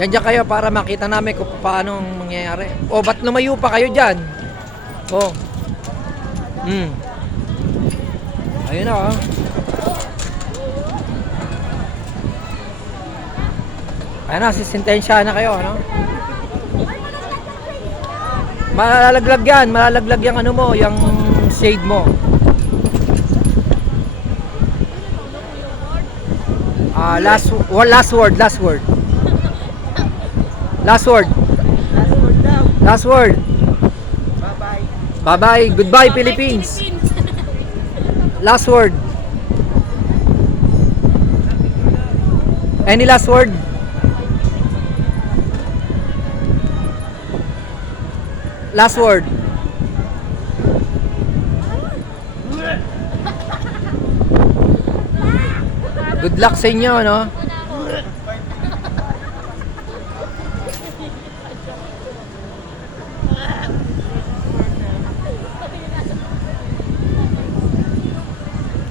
Diyan kayo para makita namin kung paano mangyayari. O, ba't lumayo pa kayo dyan? O. Ayun na, oh. Ayun na, sisintensya na kayo, ano? Malalaglag yan, malalaglag yung ano mo, yung shade mo. Last word. Last word. Last word. Bye-bye. Bye-bye. Goodbye, Philippines. Last word. Any last word? Last word. Good luck sa inyo, no?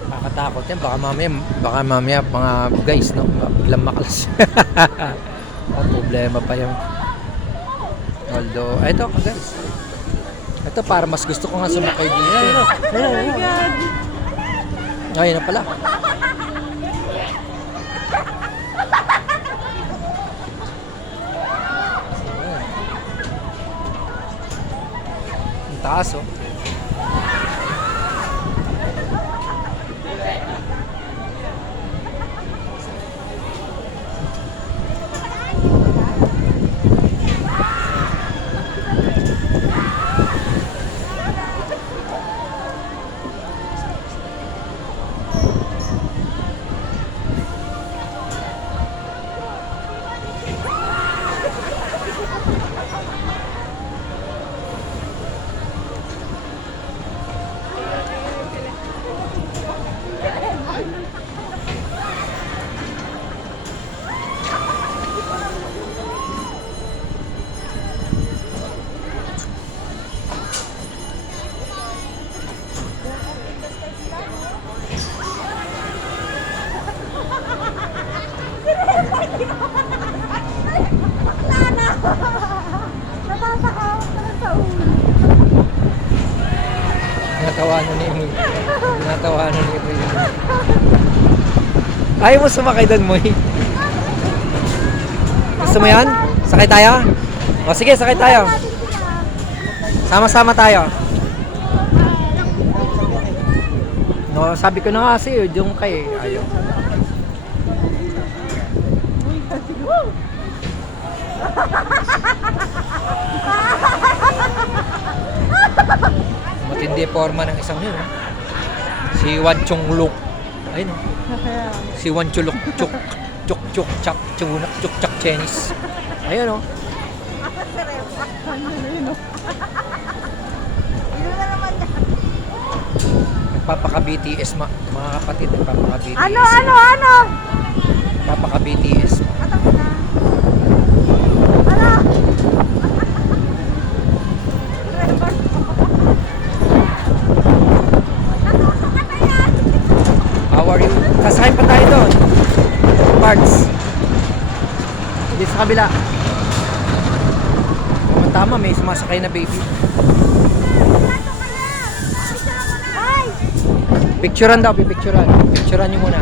Nakakatakot yan. Baka mamaya mga guys, no? Biglang makalas. Problema pa yung although, ito guys. Ito para mas gusto ko nga sumakay dito. Oh my God. Ayun na pala. Ang taas, oh. Tinatawanan ni Amy. Tinatawanan ni Amy. Ayaw mo sumakay doon, Moy. Gusto mo yan? Sakay tayo? O sige, sakay tayo. Sama-sama tayo. No, sabi ko na nga kasi, yung kay ayaw. Matindi forma ng isang yun, si Wan Chong Luk. Ayun, si Wan Chuluk Chuk Chuk Chuk Chak Chunak Chuk Chak Chinese. Ayun, oh. Nagpapaka-BTS mga kapatid, nagpapaka-BTS. Ano? Nagpapaka-BTS. How are you? Sasakay pa tayo doon. Parts. Hindi sa kabila. Tama, may sumasakay na baby. Picturean daw, pipicturean. Picturean nyo muna.